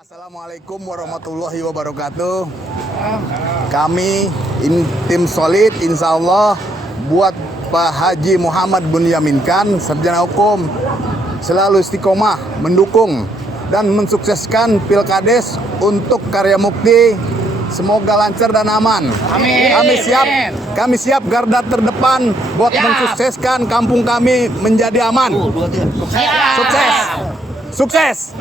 Assalamualaikum warahmatullahi wabarakatuh. Kami tim solid, insya Allah, buat Pak Haji Muhammad Bunyamin Khan, sarjana hukum, selalu istiqomah mendukung dan mensukseskan Pilkades untuk Karya Mukti. Semoga lancar dan aman. Amin. Kami siap garda terdepan buat mensukseskan kampung kami menjadi aman. Sukses.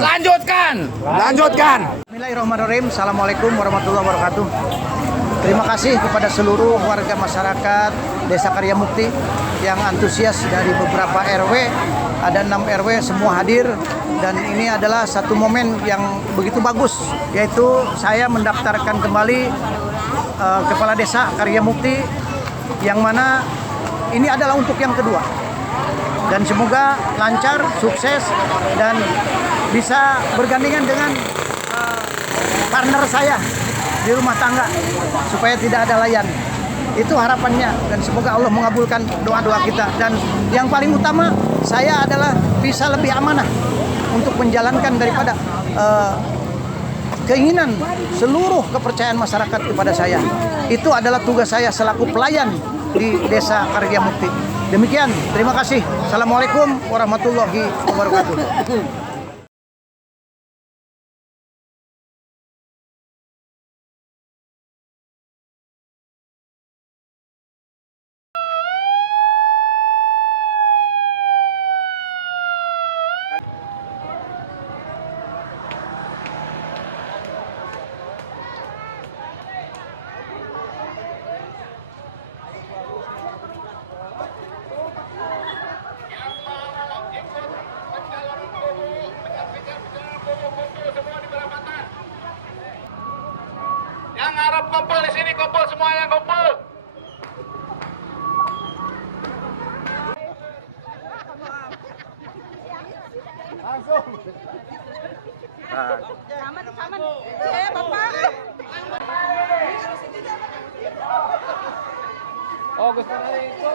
Lanjutkan. Bismillahirrahmanirrahim. Assalamualaikum warahmatullahi wabarakatuh. Terima kasih kepada seluruh warga masyarakat Desa Karya Mukti yang antusias dari beberapa RW. Ada 6 RW semua hadir dan ini adalah satu momen yang begitu bagus, yaitu saya mendaftarkan kembali Kepala Desa Karya Mukti, yang mana ini adalah untuk yang kedua. Dan semoga lancar, sukses, dan bisa bergandengan dengan partner saya di rumah tangga supaya tidak ada layan. Itu harapannya, dan semoga Allah mengabulkan doa-doa kita. Dan yang paling utama, saya adalah bisa lebih amanah untuk menjalankan daripada keinginan seluruh kepercayaan masyarakat kepada saya. Itu adalah tugas saya selaku pelayan di Desa Karya Mukti. Demikian, terima kasih. Assalamualaikum warahmatullahi wabarakatuh. Yang Arab kumpul di sini, kumpul semuanya, kumpul. Oh, Gus itu.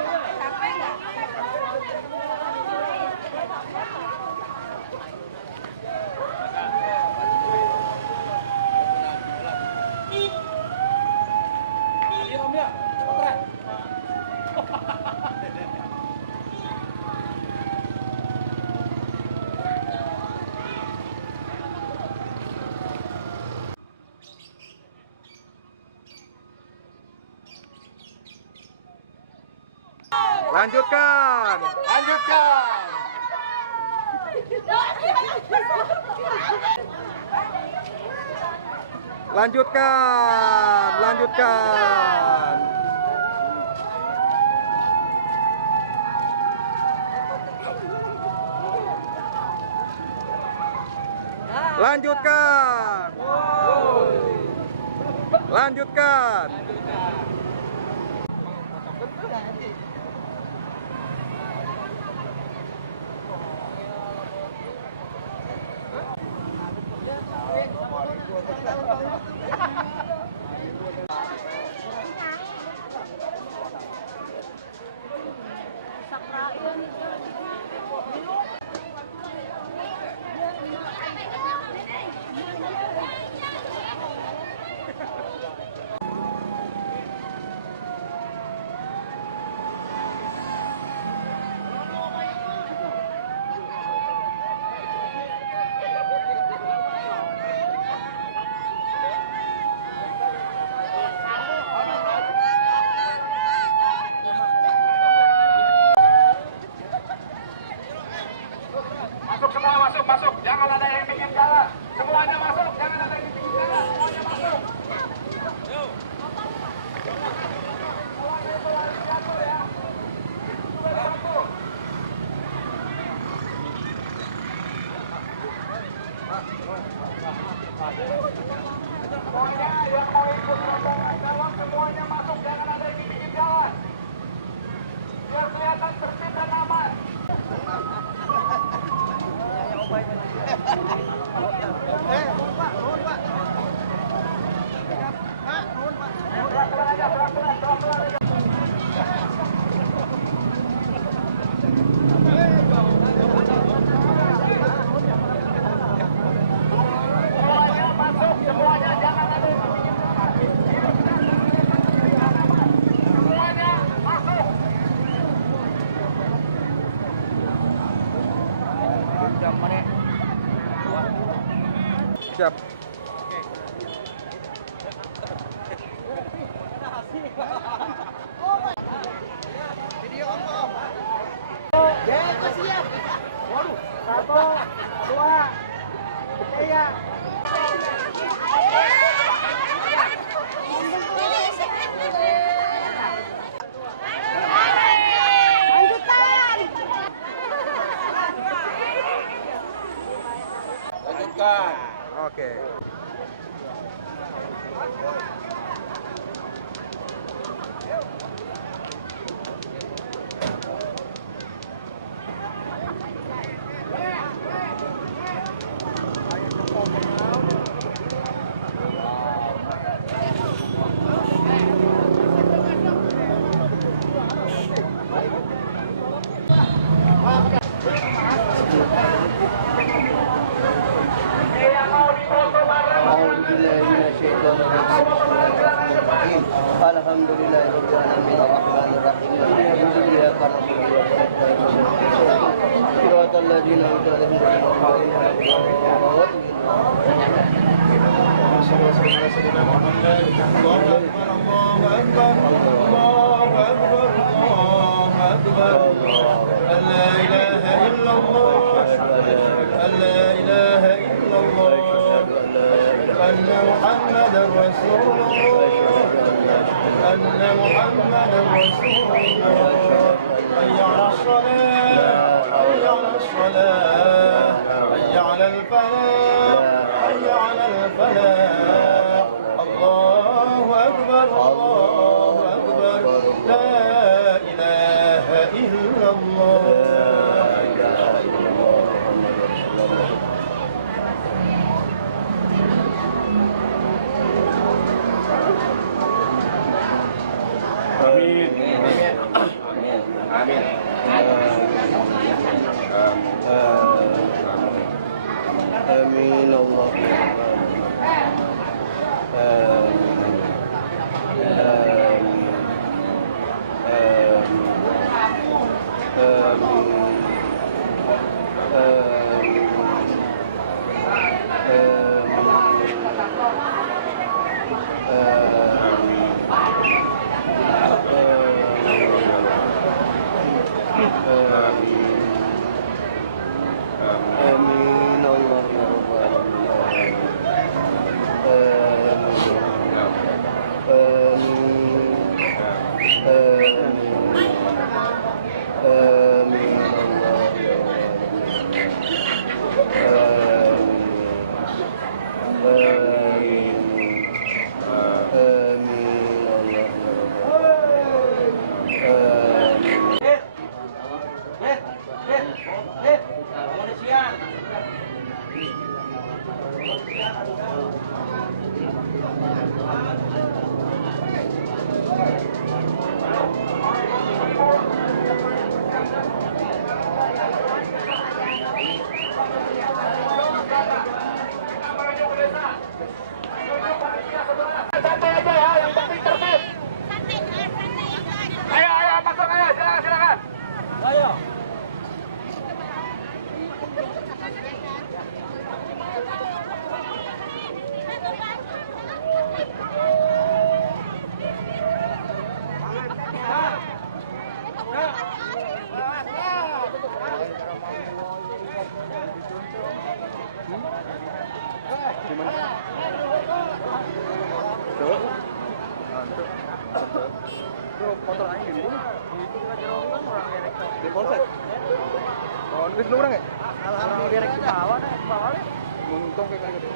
Lanjutkan. Lanjutkan. Masuk. Jangan ada yang pinggir jalan. Semuanya masuk, jangan ada yang pinggir jalan. Semuanya masuk. Semuanya yang mau ikut rombongan dalam, semuanya masuk, jangan ada yang pinggir jalan. Biar kelihatan tertib dan aman. Siap. Video om. Ya, siap. Waduh, 1, 2, 3. Lanjutkan. Oke. Alhamdulillah rabbil alamin arrahmanir rahim iyyaka na'budu wa iyyaka nasta'in siratal ladzina an'amta 'alaihim ghairil أن محمد رسول الله حي على الصلاة حي على الصلاة حي على الفلاح حي على الفلاح الله أكبر الله أكبر لا إله إلا الله Amin Allah. Amin Allah ya Rabbal alamin. Amin Allah ya Santai aja ya, yang penting tertib. Ayo, masuk ayo, silakan. Ayo. Motor aing di mana? Di polsek. Oh, di sini orang ya? Alhamdulillah direct ke bawah deh, ke bawah deh. Untung kayak gitu.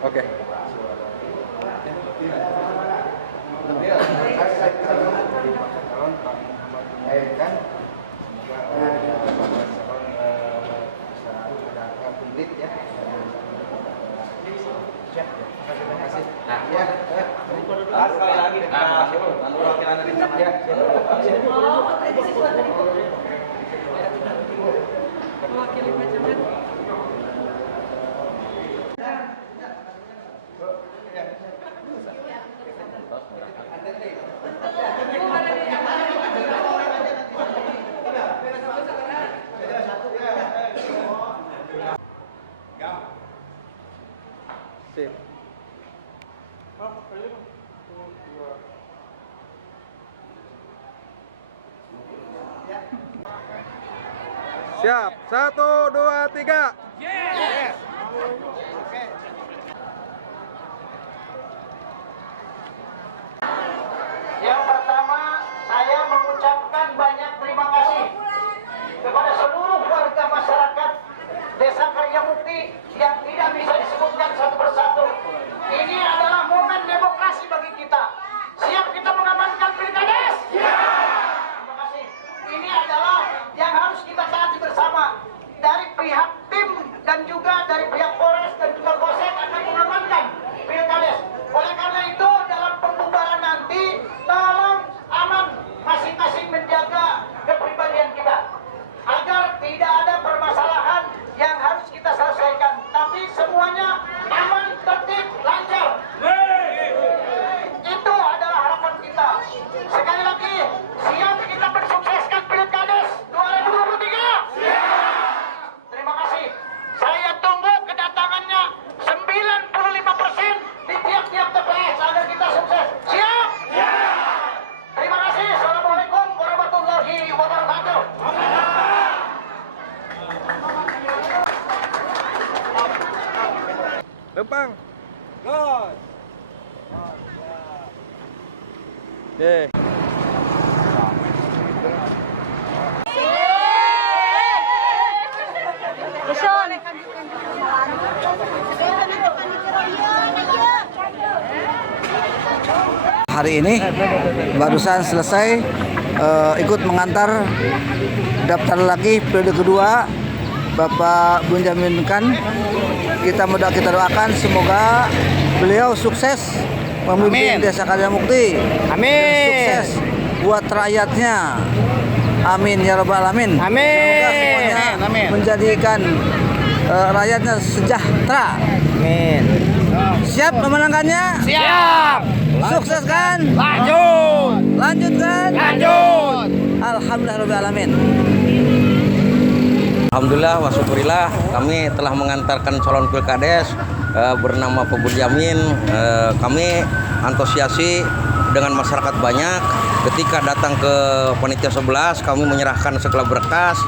Oke. Sip. Siap. 1, 2, 3. Yang pertama, saya mengucapkan banyak terima kasih kepada seluruh warga masyarakat Desa Karyamukti yang tidak bisa disebutkan satu persatu. Ini adalah momen demokrasi bagi kita. Siap kita mengamankan Pilkades? Terima kasih. Ini adalah yang harus kita taati bersama. Dari pihak tim dan juga dari pihak Polres dan juga Polsek akan mengamankan Pilkades. Oleh karena itu, dalam pembubaran nanti, tolong aman masing-masing menjaga kepribadian kita. Agar tidak ada permasalahan yang harus kita selesaikan. Tapi semuanya aman, tertib, lancar. Itu adalah harapan kita. Sekali lagi, siap kita mensukseskan Pilkades 2023? Terima kasih. Saya tunggu kedatangannya 95% di tiap-tiap TPS agar kita sukses. Siap? Terima kasih. Assalamualaikum warahmatullahi wabarakatuh. Lempang. Gas. Oke. Hari ini barusan selesai ikut mengantar daftar lagi periode kedua Bapak Bunyamin Kan. Kita doakan semoga beliau sukses memimpin Desa Karyamukti. Amin. Sukses buat rakyatnya. Amin ya rabbal alamin. Amin. Semoga semuanya menjadikan rakyatnya sejahtera. Amin. Siap memenangkannya? Siap. Sukses kan? Lanjut. Lanjut kan? Lanjut. Alhamdulillah alamin. Alhamdulillah wa syukurillah kami telah mengantarkan calon Pilkades bernama Pak Bunyamin. Kami antusiasi dengan masyarakat banyak. Ketika datang ke panitia 11 kami menyerahkan segala berkas,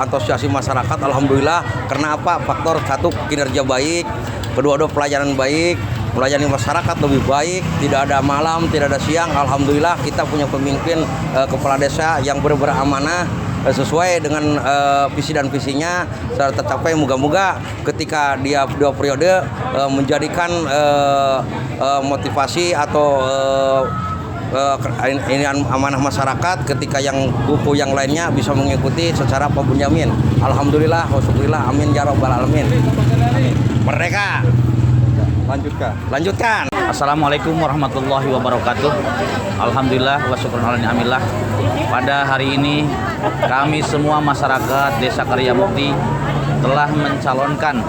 antusiasi masyarakat alhamdulillah. Karena apa? Faktor satu, kinerja baik, kedua pelayanan baik, melayani masyarakat lebih baik, tidak ada malam, tidak ada siang. Alhamdulillah kita punya pemimpin kepala desa yang benar-benar amanah, sesuai dengan visi dan visinya serta tercapai. Moga-moga ketika dia 2 periode menjadikan motivasi atau ini amanah masyarakat, ketika yang buku yang lainnya bisa mengikuti secara Pak Bunyamin. Alhamdulillah wa syukurillah, amin ya rabbal alamin. Merdeka. Lanjutkan. Assalamualaikum warahmatullahi wabarakatuh. Alhamdulillah wa syukrun ala ni'amillah. Pada hari ini kami semua masyarakat Desa Karyamukti telah mencalonkan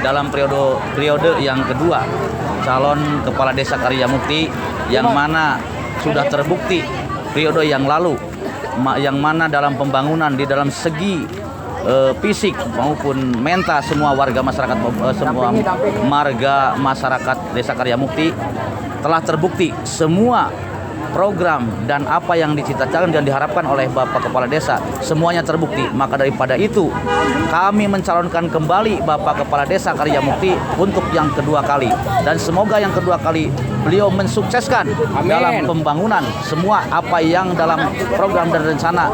dalam periode yang kedua calon kepala Desa Karyamukti, yang mana sudah terbukti periode yang lalu, yang mana dalam pembangunan di dalam segi fisik maupun mental semua warga masyarakat, semua marga masyarakat Desa Karyamukti telah terbukti semua program dan apa yang dicita-citakan dan diharapkan oleh Bapak Kepala Desa semuanya terbukti. Maka daripada itu kami mencalonkan kembali Bapak Kepala Desa Karyamukti untuk yang kedua kali, dan semoga yang kedua kali beliau mensukseskan dalam pembangunan semua apa yang dalam program dan rencana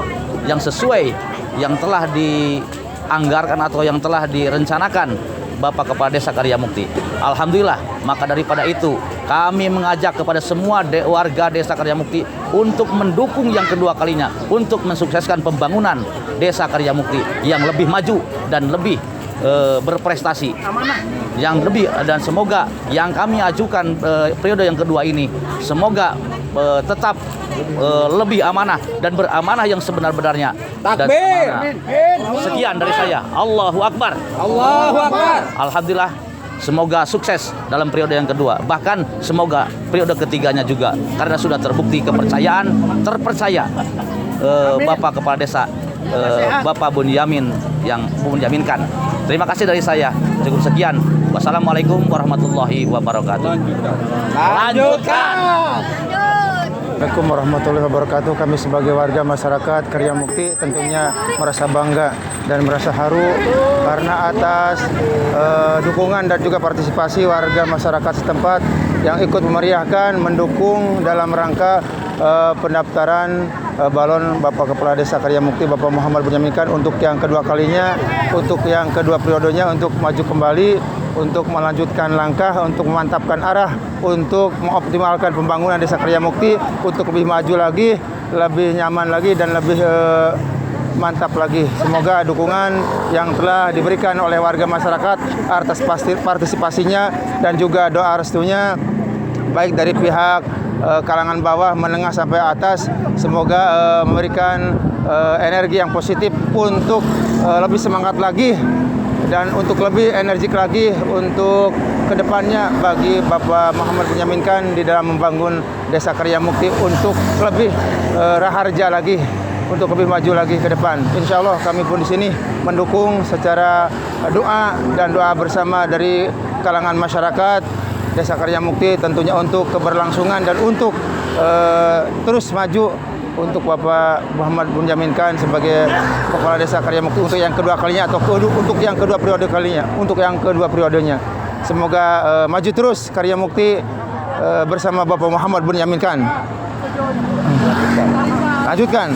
yang sesuai yang telah dianggarkan atau yang telah direncanakan Bapak Kepala Desa Karya Mukti. Alhamdulillah, maka daripada itu kami mengajak kepada semua warga Desa Karya Mukti untuk mendukung yang kedua kalinya untuk mensukseskan pembangunan Desa Karya Mukti yang lebih maju dan lebih berprestasi yang lebih, dan semoga yang kami ajukan periode yang kedua ini semoga tetap lebih amanah dan beramanah yang sebenar-benarnya. Takbir. Sekian dari saya. Allahu Akbar. Allahu Akbar. Alhamdulillah, semoga sukses dalam periode yang kedua. Bahkan semoga periode ketiganya juga, karena sudah terbukti terpercaya Bapak Kepala Desa Bapak Bunyamin yang menjaminkan. Terima kasih dari saya. Cukup sekian. Wassalamualaikum warahmatullahi wabarakatuh. Lanjutkan. Assalamualaikum warahmatullahi wabarakatuh. Kami sebagai warga masyarakat Karya Mukti tentunya merasa bangga dan merasa haru karena atas dukungan dan juga partisipasi warga masyarakat setempat yang ikut memeriahkan, mendukung dalam rangka pendaftaran balon Bapak Kepala Desa Karya Mukti Bapak Muhammad Bunyamin untuk yang kedua kalinya, untuk yang kedua periodenya, untuk maju kembali, untuk melanjutkan langkah, untuk memantapkan arah, untuk mengoptimalkan pembangunan Desa Karya Mukti, untuk lebih maju lagi, lebih nyaman lagi, dan lebih mantap lagi. Semoga dukungan yang telah diberikan oleh warga masyarakat atas partisipasinya dan juga doa restunya baik dari pihak kalangan bawah, menengah sampai atas, semoga memberikan energi yang positif untuk lebih semangat lagi dan untuk lebih energik lagi untuk kedepannya bagi Bapak Muhammad Bunyamin di dalam membangun Desa Karya Mukti untuk lebih raharja lagi, untuk lebih maju lagi ke depan. Insya Allah kami pun di sini mendukung secara doa dan doa bersama dari kalangan masyarakat Desa Karya Mukti, tentunya untuk keberlangsungan dan untuk terus maju untuk Bapak Muhammad Bunyamin sebagai Kepala Desa Karya Mukti untuk yang kedua kalinya atau untuk yang kedua periode kalinya, untuk yang kedua periodenya. Semoga maju terus Karya Mukti bersama Bapak Muhammad Bunyamin. Lanjutkan.